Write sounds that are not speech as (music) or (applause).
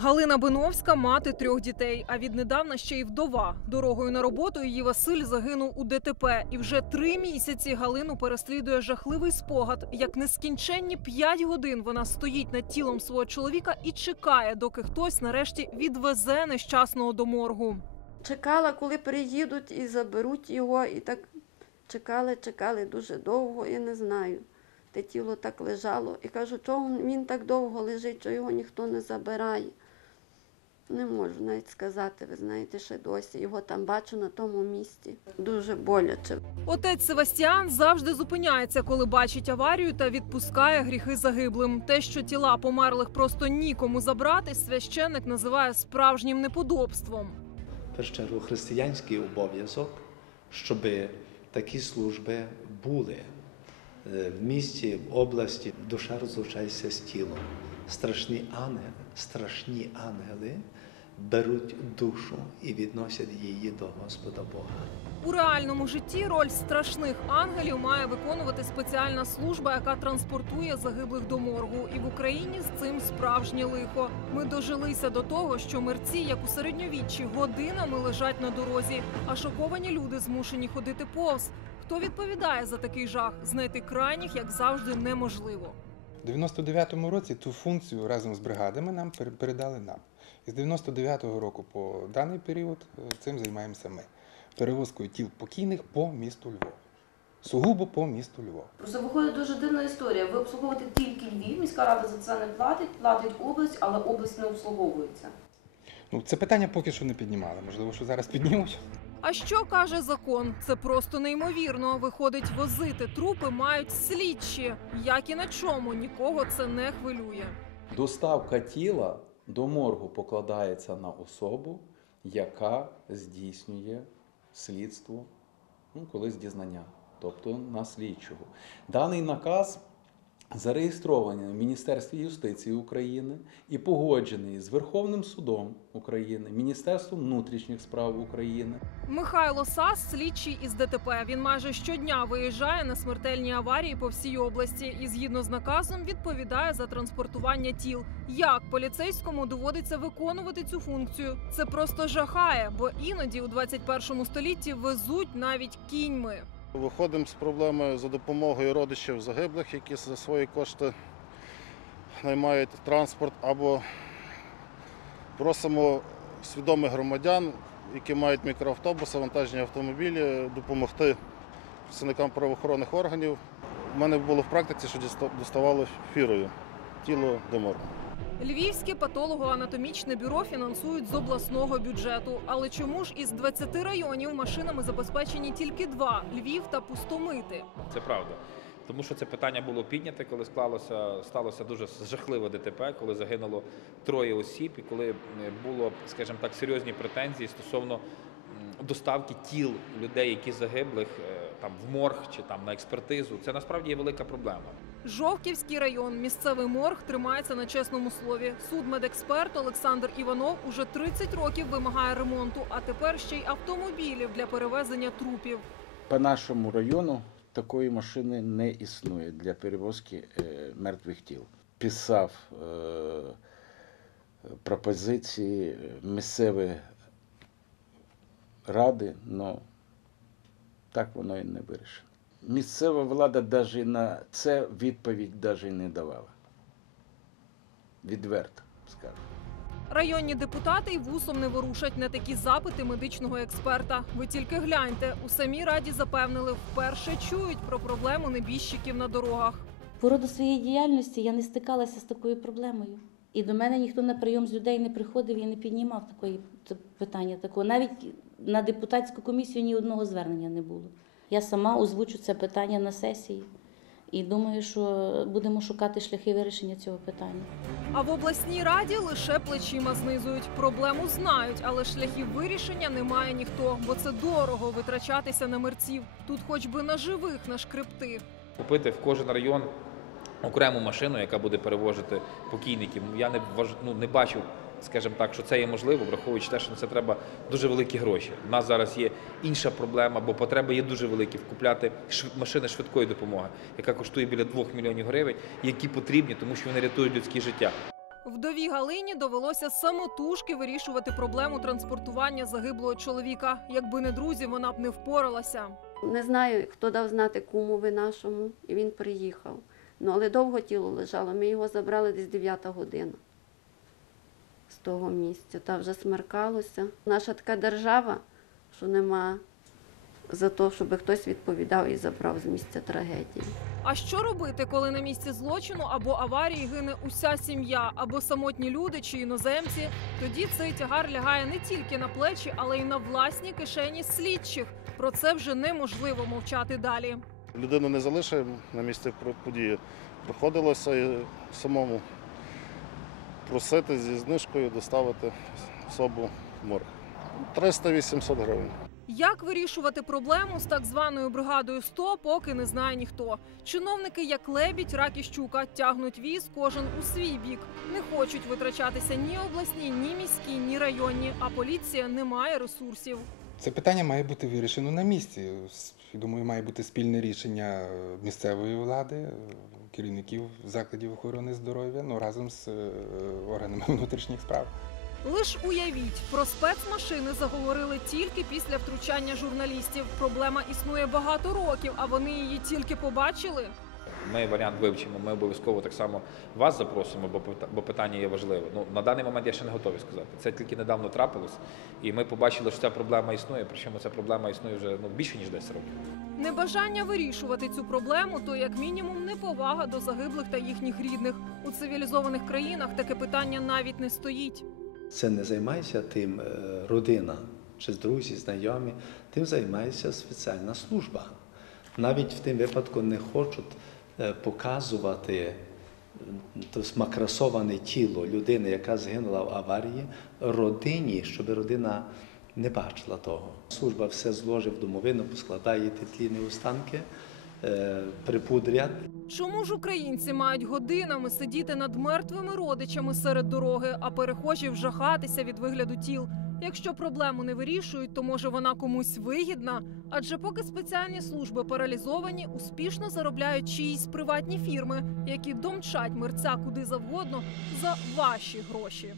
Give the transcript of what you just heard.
Галина Биновська мати трьох дітей, а віднедавна ще й вдова. Дорогою на роботу її Василь загинув у ДТП. І вже три місяці Галину переслідує жахливий спогад. Як нескінченні п'ять годин вона стоїть над тілом свого чоловіка і чекає, доки хтось нарешті відвезе нещасного до моргу. Чекала, коли приїдуть і заберуть його, і так чекали, чекали дуже довго, я не знаю. Те тіло так лежало. І кажу, чого він так довго лежить, що його ніхто не забирає. Не можу навіть сказати, ви знаєте, ще досі. Його там бачу на тому місці. Дуже боляче. Отець Севастіан завжди зупиняється, коли бачить аварію та відпускає гріхи загиблим. Те, що тіла померлих просто нікому забрати, священник називає справжнім неподобством. В першу чергу християнський обов'язок, щоб такі служби були Е, в місті, в області. Душа розлучається з тілом. Страшні ангели, страшні ангели беруть душу і відносять її до Господа Бога. У реальному житті роль страшних ангелів має виконувати спеціальна служба, яка транспортує загиблих до моргу. І в Україні з цим справжнє лихо. Ми дожилися до того, що мерці, як у середньовіччі, годинами лежать на дорозі, а шоковані люди змушені ходити повз. Хто відповідає за такий жах? Знайти крайніх, як завжди, неможливо. У 99-му році цю функцію разом з бригадами нам передали нам. І з 99-го року по даний період е, цим займаємося ми. Перевозкою тіл покійних по місту Львов. Сугубо по місту Львов. Просто виходить дуже дивна історія. Ви обслуговуєте тільки Львів, міська рада за це не платить, платить область, але область не обслуговується. Ну, це питання поки що не піднімали. Можливо, що зараз піднімуть. А що каже закон? Це просто неймовірно. Виходить, возити трупи мають слідчі. Як і на чому нікого це не хвилює. Доставка тіла до моргу покладається на особу, яка здійснює слідство, ну, колись дізнання, тобто на слідчого. Даний наказ зареєстрований в Міністерстві юстиції України і погоджений з Верховним судом України, Міністерством внутрішніх справ України. Михайло Сас, слідчий із ДТП. Він майже щодня виїжджає на смертельні аварії по всій області і згідно з наказом відповідає за транспортування тіл. Як поліцейському доводиться виконувати цю функцію? Це просто жахає, бо іноді у 21 столітті везуть навіть кіньми. Виходимо з проблеми за допомогою родичів загиблих, які за свої кошти наймають транспорт, або просимо свідомих громадян, які мають мікроавтобуси, вантажні автомобілі, допомогти працівникам правоохоронних органів. У мене було в практиці, що доставало фірою тіло до моргу. Львівське патологоанатомічне бюро фінансують з обласного бюджету. Але чому ж із 20 районів машинами забезпечені тільки два Львів та Пустомити? Це правда. Тому що це питання було підняте, коли склалося сталося дуже жахливе ДТП, коли загинуло троє осіб, і коли е, було, скажімо так, серйозні претензії стосовно доставки тіл людей, які загиблих е, там в морг чи там на експертизу. Це насправді є велика проблема. Жовківський район, місцевий морг тримається на чесному слові. Судмедексперт Олександр Іванов уже 30 років вимагає ремонту, а тепер ще й автомобілів для перевезення трупів. По нашому району такої машини не існує для перевозки е, мертвих тіл. Писав е, пропозиції місцеві ради, але так воно і не вирішено. Місцева влада навіть на це відповідь навіть не давала. Відверто скажу. Районні депутати й вусом не ворушать на такі запити медичного експерта. Ви тільки гляньте, у самій раді запевнили, вперше чують про проблему небіжчиків на дорогах. По роду своєї діяльності я не стикалася з такою проблемою. І до мене ніхто на прийом з людей не приходив і не піднімав такої питання. Такого. Навіть на депутатську комісію ні одного звернення не було. Я сама озвучу це питання на сесії і думаю, що будемо шукати шляхи вирішення цього питання. А в обласній раді лише плечима знизують. Проблему знають, але шляхів вирішення немає ніхто, бо це дорого витрачатися на мерців. Тут хоч би на живих нашкребти. Купити в кожен район окрему машину, яка буде перевозити покійників. Я не ну, не бачу, скажімо так, що це є можливо, враховуючи те, що на це треба дуже великі гроші. У нас зараз є інша проблема, бо потреби є дуже великі вкупляти машини швидкої допомоги, яка коштує біля 2 мільйонів гривень, які потрібні, тому що вони рятують людське життя. Вдові Галині довелося самотужки вирішувати проблему транспортування загиблого чоловіка. Якби не друзі, вона б не впоралася. Не знаю, хто дав знати кумові нашому, і він приїхав. Ну, але довго тіло лежало. Ми його забрали десь 9 година з того місця. Та вже смеркалося. Наша така держава, що нема за те, щоб хтось відповідав і забрав з місця трагедії. А що робити, коли на місці злочину або аварії гине уся сім'я, або самотні люди чи іноземці? Тоді цей тягар лягає не тільки на плечі, але й на власні кишені слідчих. Про це вже неможливо мовчати далі. Людину не залишимо на місці про- події. Приходилося самому просити зі знижкою доставити особу в морг. 300-800 гривень. Як вирішувати проблему з так званою бригадою 100, поки не знає ніхто. Чиновники, як лебідь, рак і щука, тягнуть віз кожен у свій бік. Не хочуть витрачатися ні обласні, ні міські, ні районні. А поліція не має ресурсів. Це питання має бути вирішено на місці. Думаю, має бути спільне рішення е, місцевої влади, е, керівників закладів охорони здоров'я, ну разом з е, органами (laughs) внутрішніх справ. Лиш уявіть, про спецмашини заговорили тільки після втручання журналістів. Проблема існує багато років, а вони її тільки побачили. Ми варіант вивчимо. Ми обов'язково так само вас запросимо, бо пита- бо питання є важливе. Ну на даний момент я ще не готовий сказати. Це тільки недавно трапилось, і ми побачили, що ця проблема існує. Причому ця проблема існує вже ну більше ніж 10 років. Небажання вирішувати цю проблему то як мінімум неповага до загиблих та їхніх рідних. У цивілізованих країнах таке питання навіть не стоїть. Це не займається тим е, родина чи друзі, знайомі, тим займається спеціальна служба. Навіть в тим випадку не хочуть показувати е, то смакрасоване тіло людини, яка загинула в аварії, родині, щоб родина не бачила того. Служба все зложить в домовину, поскладає ті тлінні останки, е, припудрять. Чому ж українці мають годинами сидіти над мертвими родичами серед дороги, а перехожі вжахатися від вигляду тіл? Якщо проблему не вирішують, то може вона комусь вигідна? Адже поки спеціальні служби паралізовані, успішно заробляють чиїсь приватні фірми, які домчать мерця куди завгодно за ваші гроші.